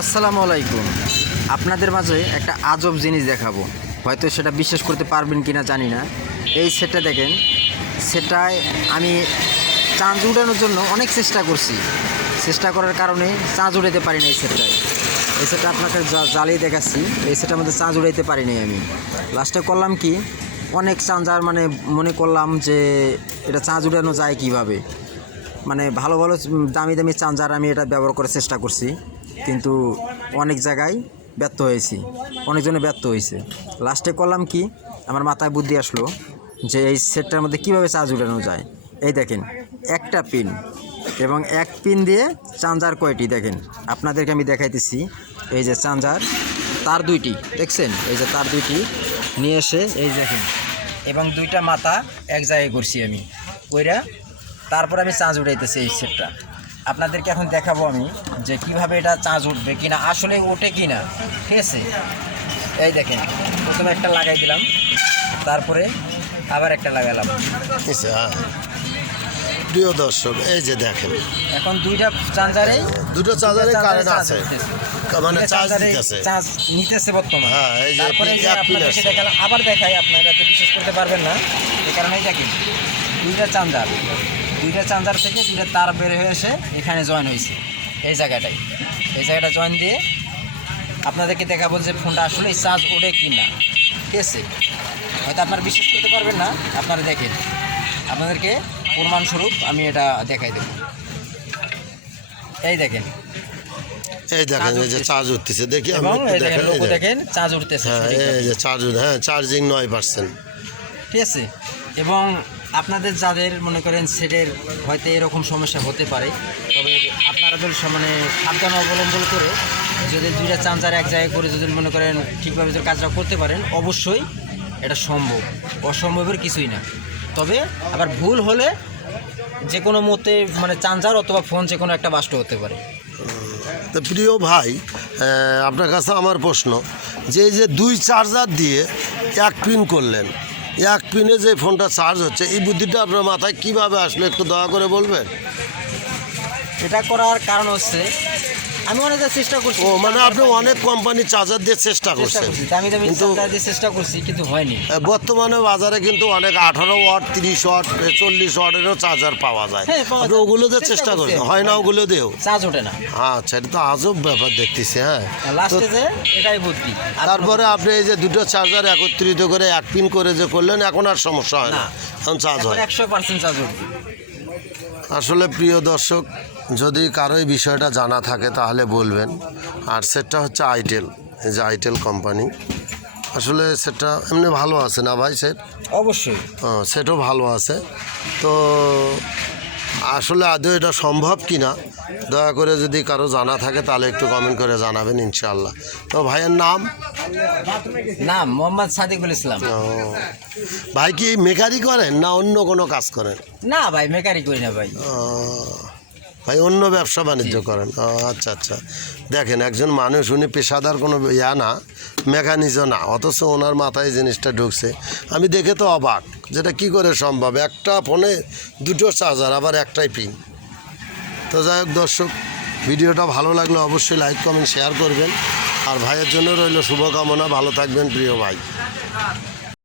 আসসালামু আলাইকুম। আপনাদের মাঝে একটা আজব জিনিস দেখাবো, হয়তো সেটা বিশ্বাস করতে পারবেন কি না জানি না। এই সেটটা দেখেন, সেটায় আমি চাঁদ উড়ানোর জন্য অনেক চেষ্টা করছি। চেষ্টা করার কারণে চাঁদ উড়াইতে পারি না এই সেটটায়। এই সেটটা আপনাকে জ্বালিয়ে দেখাচ্ছি। এই সেটার মধ্যে চাঁদ উড়াইতে পারি নাই আমি। লাস্টে করলাম কি, অনেক চাঁদার মানে মনে করলাম যে এটা চাঁদ উড়ানো যায় কীভাবে, মানে ভালো ভালো দামি দামি চার্জার আমি এটা ব্যবহার করার চেষ্টা করছি, কিন্তু অনেক জায়গায় ব্যর্থ হয়েছি, অনেকজনে ব্যর্থ হয়েছে। লাস্টে করলাম কি, আমার মাথায় বুদ্ধি আসলো যে এই সেটটার মধ্যে কীভাবে চার্জ উঠানো যায়। এই দেখেন, একটা পিন এবং এক পিন দিয়ে চার্জার কয়টি দেখেন, আপনাদেরকে আমি দেখাইতেছি। এই যে চার্জার, তার দুইটি দেখছেন, এই যে তার দুইটি নিয়ে এসে এই দেখেন, এবং দুইটা মাথা এক জায়গায় করছি আমি কইরা, তারপর আমি চার্জ উঠাইতেছি এই সেটটা। আপনাদেরকে এখন দেখাবো আমি যে কিভাবে এটা চার্জ উঠবে কিনা, আসলে ওঠে কিনা, ঠিক আছে। এই দেখেন, প্রথমে একটা লাগাই দিলাম, তারপরে আবার একটা লাগালাম। প্রিয় দর্শক, এই যে দেখেন, এখন দুটো চার্জারে কারেন্ট আছে, মানে চার্জ নিতেছে, চার্জ নিতেছে বর্তমানে। হ্যাঁ, এই যে তারপরে আপনাদেরকে দেখালাম, আবার দেখাই, আপনারা তো বিশ্বাস করতে পারবেন না, এই কারণেই দেখেন দুইটা চার্জার থেকে দুইটা তার বের হয়ে এসে এখানে জয়েন হয়েছে এই জায়গাটা জয়েন দিয়ে আপনাদেরকে দেখাবো যে ফোনটা আসলে চার্জ ওঠে কি না, ঠিক আছে। হয়তো আপনারা বিশ্বাস করতে পারবেন না, আপনারা দেখেন, আপনাদেরকে প্রমাণস্বরূপ আমি এটা দেখাই দেব। এই দেখেন, এই যে চার্জ উঠতেছে, দেখি এবং দেখেন চার্জ উঠতেছে, এই যে চার্জ, হ্যাঁ, চার্জিং 9%, ঠিক আছে। এবং আপনাদের যাদের মনে করেন সেটের হয়তো এরকম সমস্যা হতে পারে, তবে আপনারা মানে সাবধান অবলম্বন করে যদি দুইটা চার্জার এক জায়গায় করে যদি মনে করেন ঠিকভাবে যদি কাজটা করতে পারেন, অবশ্যই এটা সম্ভব, অসম্ভবের কিছুই না। তবে আবার ভুল হলে যে কোনো মতে মানে চার্জার অথবা ফোন যে কোনো একটা বাস্ট হতে পারে। তো প্রিয় ভাই, আপনার কাছে আমার প্রশ্ন, যে এই যে দুই চার্জার দিয়ে এক পিন করলেন, এক পিনে যে ফোনটা চার্জ হচ্ছে, এই বুদ্ধিটা আপনার মাথায় কিভাবে আসলো একটু দয়া করে বলবেন? এটা করার কারণ হচ্ছে আমি অনেক চেষ্টা করছি। ও মানে আপনি অনেক কোম্পানির চার্জার দিয়ে চেষ্টা করছেন, দামি চার্জার দিয়ে চেষ্টা করছি, কিন্তু হয়নি। বর্তমানে বাজারে কিন্তু অনেক 18 ওয়াট, 30 ওয়াট, 40 ওয়াটেরও চার্জার পাওয়া যায়। আপনি ওগুলো দিয়ে চেষ্টা করছেন, হয় না? ওগুলো দিয়েও চার্জ ওঠে না। আচ্ছা, এটা তো আজব ব্যাপার দেখতেছি। হ্যাঁ, এটাই বুদ্ধি। তারপরে আপনি এই যে দুটো চার্জার একত্রিত করে এক পিন করে যে করলেন, এখন আর সমস্যা হয় না, এখন চার্জ হয় 100% চার্জ উঠবে। আসলে প্রিয় দর্শক, যদি কারো এই বিষয়টা জানা থাকে তাহলে বলবেন। আর সেটটা হচ্ছে আইটেল, এই যে আইটেল কোম্পানি, আসলে সেটটা এমনি ভালো আছে না ভাই? সেট অবশ্যই, সেটও ভালো আছে। তো আসলে আদৌ এটা সম্ভব কি না, দয়া করে যদি কারো জানা থাকে তাহলে একটু কমেন্ট করে জানাবেন ইনশাআল্লাহ। তো ভাইয়ের নাম মোহাম্মদ সাদিকুল ইসলাম। ভাই কি মেকারি করেন না অন্য কোনো কাজ করেন? না ভাই, মেকারি করি না ভাই। ভাই অন্য ব্যবসা বাণিজ্য করেন? আচ্ছা আচ্ছা। দেখেন, একজন মানুষ, উনি পেশাদার কোনো না, মেকানিজও না, অথচ ওনার মাথায় জিনিসটা ঢুকছে। আমি দেখে তো অবাক, যেটা কি করে সম্ভব, একটা ফোনে দুটো চার্জার, আবার একটাই পিন। তো যাই হোক দর্শক, ভিডিওটা ভালো লাগলে অবশ্যই লাইক কমেন্ট শেয়ার করবেন। আর ভাইয়ের জন্য রইল শুভকামনা, ভালো থাকবেন প্রিয় ভাই।